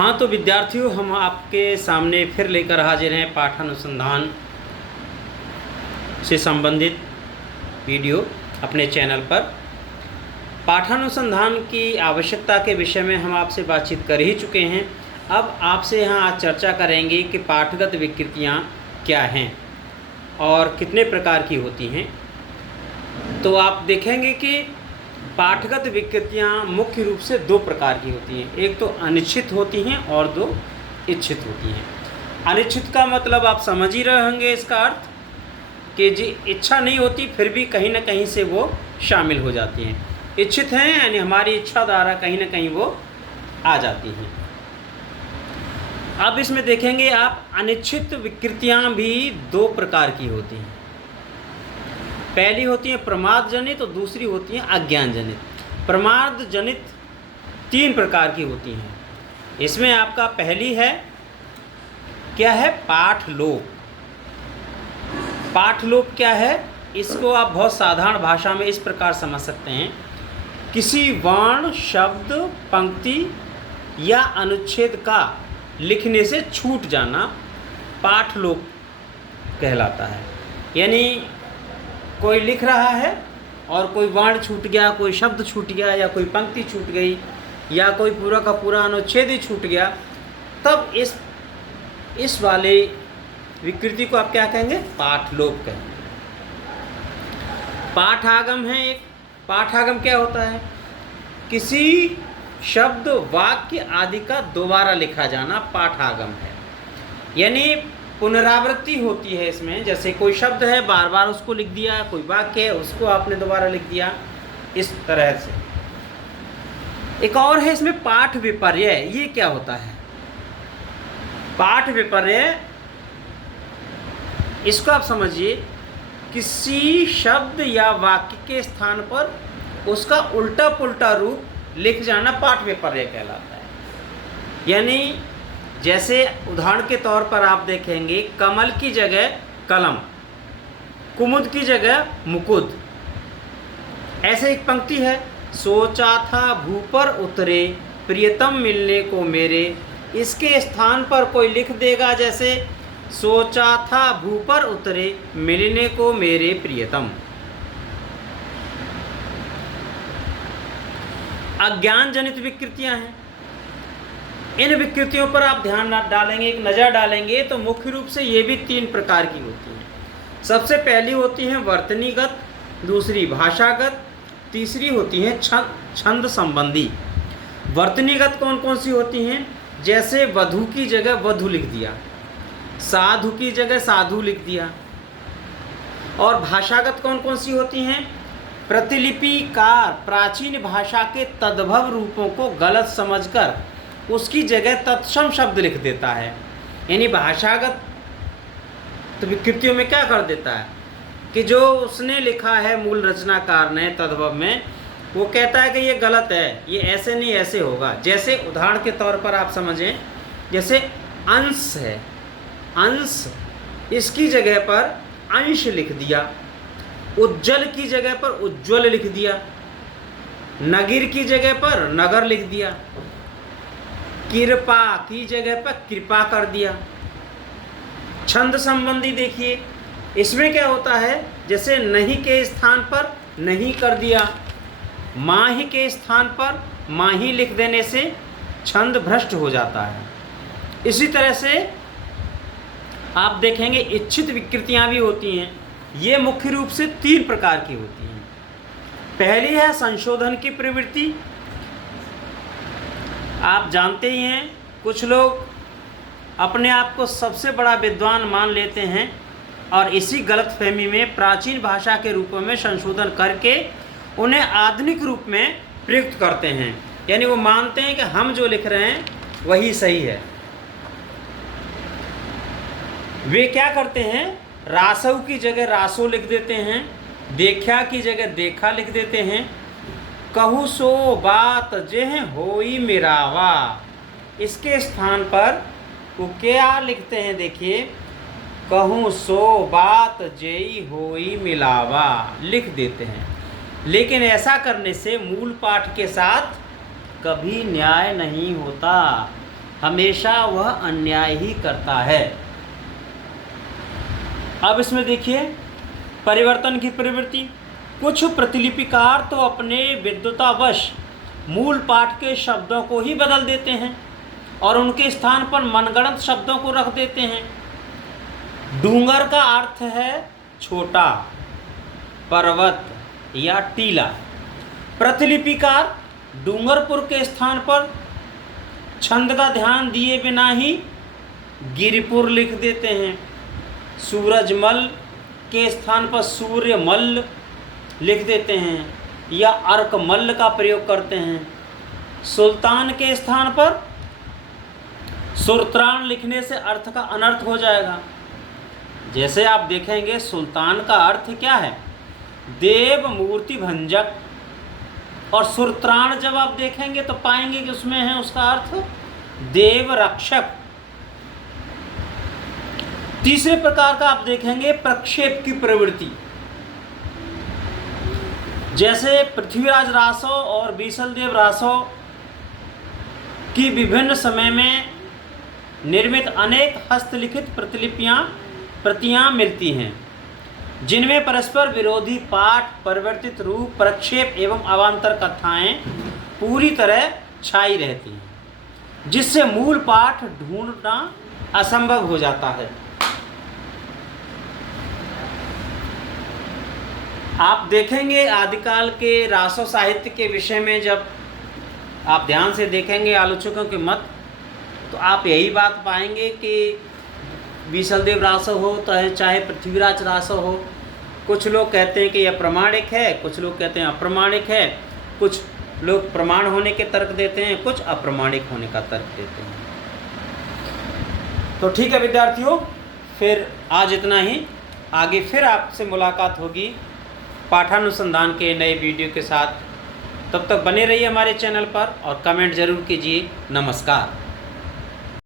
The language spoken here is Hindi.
हाँ, तो विद्यार्थियों, हम आपके सामने फिर लेकर हाजिर हैं पाठानुसंधान से संबंधित वीडियो अपने चैनल पर। पाठानुसंधान की आवश्यकता के विषय में हम आपसे बातचीत कर ही चुके हैं। अब आपसे यहाँ आज चर्चा करेंगे कि पाठगत विकृतियाँ क्या हैं और कितने प्रकार की होती हैं। तो आप देखेंगे कि पाठगत विकृतियाँ मुख्य रूप से दो प्रकार की होती हैं। एक तो अनिच्छित होती हैं और दो इच्छित होती हैं। अनिच्छित का मतलब आप समझ ही रहे होंगे, इसका अर्थ कि जी इच्छा नहीं होती फिर भी कहीं ना कहीं से वो शामिल हो जाती हैं। इच्छित हैं यानी हमारी इच्छा द्वारा कहीं ना कहीं वो आ जाती हैं। अब इसमें देखेंगे आप, अनिच्छित विकृतियाँ भी दो प्रकार की होती हैं। पहली होती है प्रमाद जनित और दूसरी होती है अज्ञान जनित। प्रमाद जनित तीन प्रकार की होती हैं। इसमें आपका पहली है क्या है, पाठलोप। पाठलोप क्या है, इसको आप बहुत साधारण भाषा में इस प्रकार समझ सकते हैं, किसी वर्ण, शब्द, पंक्ति या अनुच्छेद का लिखने से छूट जाना पाठलोप कहलाता है। यानी कोई लिख रहा है और कोई वर्ण छूट गया, कोई शब्द छूट गया या कोई पंक्ति छूट गई या कोई पूरा का पूरा अनुच्छेद ही छूट गया, तब इस वाले विकृति को आप क्या कहेंगे, पाठलोप कहेंगे। पाठागम है एक। पाठागम क्या होता है, किसी शब्द, वाक्य आदि का दोबारा लिखा जाना पाठागम है। यानी पुनरावृत्ति होती है इसमें। जैसे कोई शब्द है, बार बार उसको लिख दिया, कोई वाक्य है उसको आपने दोबारा लिख दिया, इस तरह से। एक और है इसमें पाठ विपर्य। ये क्या होता है, पाठ विपर्य, इसको आप समझिए, किसी शब्द या वाक्य के स्थान पर उसका उल्टा पुल्टा रूप लिख जाना पाठ विपर्य कहलाता है। यानी जैसे उदाहरण के तौर पर आप देखेंगे, कमल की जगह कलम, कुमुद की जगह मुकुद। ऐसे एक पंक्ति है, सोचा था भू पर उतरे प्रियतम मिलने को मेरे। इसके स्थान पर कोई लिख देगा जैसे सोचा था भू पर उतरे मिलने को मेरे प्रियतम। अज्ञान जनित विकृतियां हैं। इन विकृतियों पर आप ध्यान डालेंगे, एक नज़र डालेंगे तो मुख्य रूप से ये भी तीन प्रकार की होती हैं। सबसे पहली होती है वर्तनीगत, दूसरी भाषागत, तीसरी होती है छंद संबंधी। वर्तनीगत कौन कौन सी होती हैं, जैसे वधु की जगह वधु लिख दिया, साधु की जगह साधु लिख दिया। और भाषागत कौन कौन सी होती हैं, प्रतिलिपिकार प्राचीन भाषा के तद्भव रूपों को गलत समझकर उसकी जगह तत्सम शब्द लिख देता है। यानी भाषागत तो विकृतियों में क्या कर देता है कि जो उसने लिखा है मूल रचनाकार ने तद्भव में, वो कहता है कि ये गलत है, ये ऐसे नहीं ऐसे होगा। जैसे उदाहरण के तौर पर आप समझें, जैसे अंश है, अंश, इसकी जगह पर अंश लिख दिया, उज्जवल की जगह पर उज्ज्वल लिख दिया, नगीर की जगह पर नगर लिख दिया, कृपा की जगह पर कृपा कर दिया। छंद संबंधी देखिए, इसमें क्या होता है, जैसे नहीं के स्थान पर नहीं कर दिया, माही के स्थान पर माही लिख देने से छंद भ्रष्ट हो जाता है। इसी तरह से आप देखेंगे इच्छित विकृतियां भी होती हैं। ये मुख्य रूप से तीन प्रकार की होती हैं। पहली है संशोधन की प्रवृत्ति। आप जानते ही हैं, कुछ लोग अपने आप को सबसे बड़ा विद्वान मान लेते हैं और इसी गलतफहमी में प्राचीन भाषा के रूपों में संशोधन करके उन्हें आधुनिक रूप में प्रयुक्त करते हैं। यानी वो मानते हैं कि हम जो लिख रहे हैं वही सही है। वे क्या करते हैं, रासव की जगह रासो लिख देते हैं, देखा की जगह देखा लिख देते हैं, कहू सो बात जेह होई मिरावा, इसके स्थान पर वो क्या लिखते हैं, देखिए, कहूँ सो बात जेई होई मिलावा लिख देते हैं। लेकिन ऐसा करने से मूल पाठ के साथ कभी न्याय नहीं होता। हमेशा वह अन्याय ही करता है। अब इसमें देखिए परिवर्तन की प्रवृत्ति। कुछ प्रतिलिपिकार तो अपने विद्वतावश मूल पाठ के शब्दों को ही बदल देते हैं और उनके स्थान पर मनगढ़ंत शब्दों को रख देते हैं। डूंगर का अर्थ है छोटा, पर्वत या टीला। प्रतिलिपिकार डूंगरपुर के स्थान पर छंद का ध्यान दिए बिना ही गिरिपुर लिख देते हैं। सूरजमल के स्थान पर सूर्यमल लिख देते हैं या अर्कमल का प्रयोग करते हैं। सुल्तान के स्थान पर सुरत्रान लिखने से अर्थ का अनर्थ हो जाएगा। जैसे आप देखेंगे सुल्तान का अर्थ क्या है? देव मूर्ति भंजक। और सुरत्राण जब आप देखेंगे तो पाएंगे कि उसमें है उसका अर्थ देव रक्षक। तीसरे प्रकार का आप देखेंगे प्रक्षेप की प्रवृत्ति। जैसे पृथ्वीराज रासो और बीसलदेव रासो की विभिन्न समय में निर्मित अनेक हस्तलिखित प्रतियां मिलती हैं, जिनमें परस्पर विरोधी पाठ, परिवर्तित रूप, प्रक्षेप एवं अवान्तर कथाएं पूरी तरह छाई रहती हैं, जिससे मूल पाठ ढूंढना असंभव हो जाता है। आप देखेंगे आदिकाल के रासो साहित्य के विषय में जब आप ध्यान से देखेंगे आलोचकों के मत, तो आप यही बात पाएंगे कि बीसलदेव रासो हो चाहे पृथ्वीराज रासो हो, कुछ लोग कहते हैं कि यह प्रमाणिक है, कुछ लोग कहते हैं अप्रमाणिक है, कुछ लोग प्रमाण होने के तर्क देते हैं, कुछ अप्रमाणिक होने का तर्क देते हैं। तो ठीक है विद्यार्थियों, फिर आज इतना ही। आगे फिर आपसे मुलाकात होगी पाठानुसंधान के नए वीडियो के साथ। तब तक बने रहिए हमारे चैनल पर और कमेंट ज़रूर कीजिए। नमस्कार।